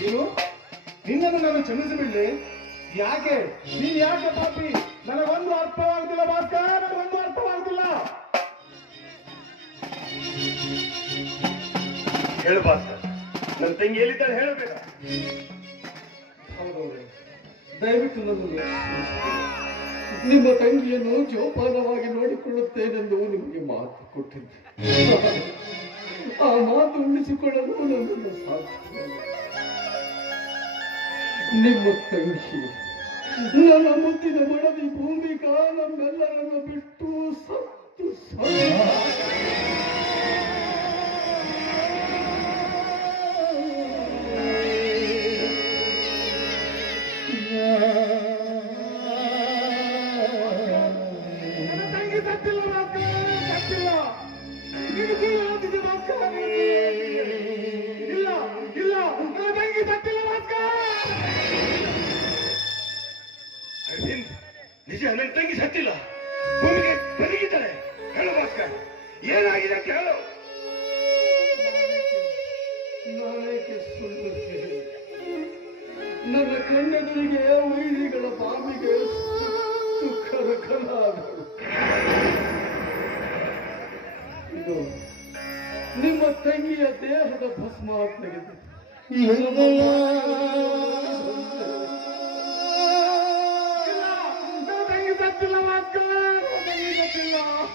ಏನು ನಿನ್ನನ್ನು ನಾನು ಕ್ಷಮಿಸಿಬಿಡ್ಲಿ ಯಾಕೆ? ನೀನ್ ಯಾಕೆ ಪಾಪಿ? ನನಗೊಂದು ಅರ್ಥವಾಗುದಿಲ್ಲ ಭಾಸ್ಕರ ನನಗೊಂದು ಅರ್ಥವಾಗುದಿಲ್ಲ ಹೇಳು ಭಾಸ್ಕರ್. ನನ್ನ ತಂಗಿ ಎಲ್ಲಿದ್ದಾಳೆ ಹೇಳಬೇಕ ಹೌದೌದು. ದಯವಿಟ್ಟು ನನ್ನನ್ನು ನಿಮ್ಮ ತಂಗಿಯನ್ನು ಜೋಪಾನವಾಗಿ ನೋಡಿಕೊಳ್ಳುತ್ತೇನೆಂದು ನಿಮಗೆ ಮಾತು ಕೊಟ್ಟಿದ್ದೆ ಆ ಮಾತು ಉಳಿಸಿಕೊಳ್ಳಲು ನನ್ನನ್ನು ಸಾಧ್ಯವಿಲ್ಲ ನಿಮ್ಮ ತಂಗಿ ನನ್ನ ಮುತ್ತಿನ ಮಡದಿ ಭೂಮಿಕಾ ನಮ್ಮೆಲ್ಲರನ್ನು ಬಿಟ್ಟು ಸತ್ತು ತಂಗಿ ಸತ್ತಿಲ್ಲ ಸತ್ತಿಲ್ಲ. ನಿಜ ನನ್ನ ತಂಗಿ ಸತ್ತಿಲ್ಲ. ಭೂಮಿಗೆ ಬದುಕಿದ್ದಾಳೆ. ಹೇಳು ಭಾಸ್ಕರ್. ಏನಾಗಿದೆ ಅಂತ ಹೇಳು ನನ್ನ ಕಣ್ಣೆದುರಿಗೆ ವೈರಿಗಳ ಬಾಮಿಗೆ ಇದು ನಿಮ್ಮ ತಂಗಿಯ ದೇಹದ ಭಸ್ಮ ತೆಗೆದು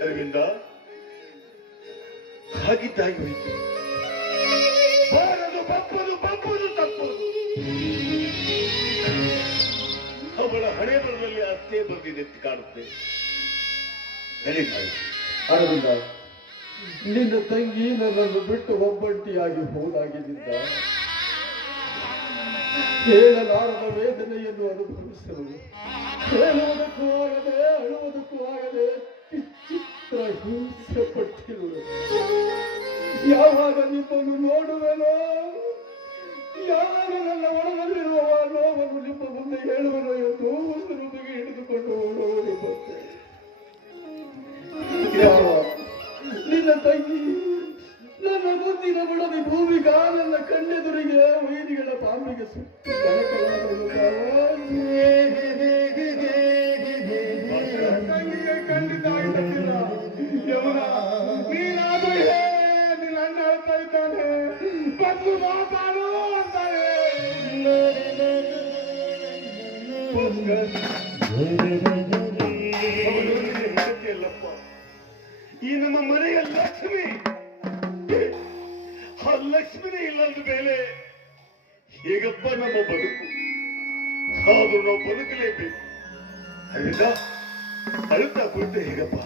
ಅರವಿಂದ ಹಾಗಿದ್ದಾಗಿ ಹೋಯಿತು ಬಾರದು ಬಪ್ಪದು ಬಪ್ಪದು ಅವಳ ಹಣೆ ಬರದಲ್ಲಿ ಅಷ್ಟೇ ಬಂದಿದೆ ಕಾಣುತ್ತೆ? ಅರವಿಂದ ನಿನ್ನ ತಂಗಿ ನನ್ನನ್ನು ಬಿಟ್ಟು ಒಬ್ಬಂಟಿಯಾಗಿ ಹೋಲಾಗಿದ್ದ ಹೇಳಲಾರದ ವೇದನೆಯನ್ನು ಅನುಭವಿಸಲು ಹೇಳುವುದಕ್ಕೂ ಆಗದೆ, ಅಳುವುದಕ್ಕೂ ಆಗದೆ ವಿಚಿತ್ರ ಹಿಂಸೆ ಪಟ್ಟಿರುವೆ ಯಾವಾಗ ನಿಮ್ಮನ್ನು ನೋಡುವೆನೋ ಮುಂದೆ ಹೇಳುವರು ಎಂದು ಒಂದು ಋತುಗೆ ಹಿಡಿದುಕೊಂಡು ಓಡುವುದು ಬಂದೆ ನಿನ್ನ ತಂಗಿ, ನನ್ನ ಮುಂದಿನ ಬುಡದಿ ಭೂಮಿಗಾ ನನ್ನ ಕಣ್ಣೆದುರಿಗೆ ವೈರಿಗಳ ಪಾಂಬಿಗೆ ಸುತ್ತಿ ತಂಗಿಗೆ ಖಂಡಿತ ಆಗಿಲ್ಲ ಯಮುನ ನೀನಾದ್ರೂ ನಿನ್ನ ಅಣ್ಣ ಹೇಳ್ತಾ ಇದ್ದಾನೆ. ಬಂದು ಮಾತಾಡು ಈ ನಮ್ಮ ಮನೆಯ ಲಕ್ಷ್ಮಿ. ಆ ಲಕ್ಷ್ಮಿನೇ ಇಲ್ಲದ ಮೇಲೆ ಹೇಗಪ್ಪ ನಮ್ಮ ಬದುಕು? ಆದ್ರೂ ನಾವು ಬದುಕಲೇಬೇಕು. ಅದರಿಂದ ಅಳುತ್ತಾ ಕುಳಿತು ಹೇಗಪ್ಪ?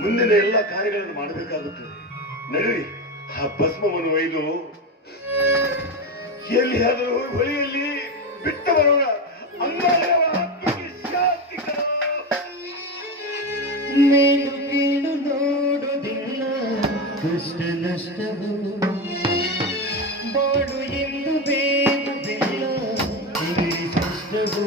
ಮುಂದಿನ ಎಲ್ಲ ಕಾರ್ಯಗಳನ್ನು ಮಾಡಬೇಕಾಗುತ್ತದೆ ನಡೀರಿ ಆ ಭಸ್ಮವನ್ನು ಒಯ್ದು ಆದರೂ ಹೊಳೆಯಲ್ಲಿ ಬಿಟ್ಟು ಬರೋಣ. ಅಂದಾಗ ಮೇಲು ಕೇಳು ನೋಡುವುದಿಲ್ಲ. ಕಷ್ಟ ನಷ್ಟವು ಬಾಡು ಎಂದು ಬೇಡುವುದಿಲ್ಲ ಕಷ್ಟವು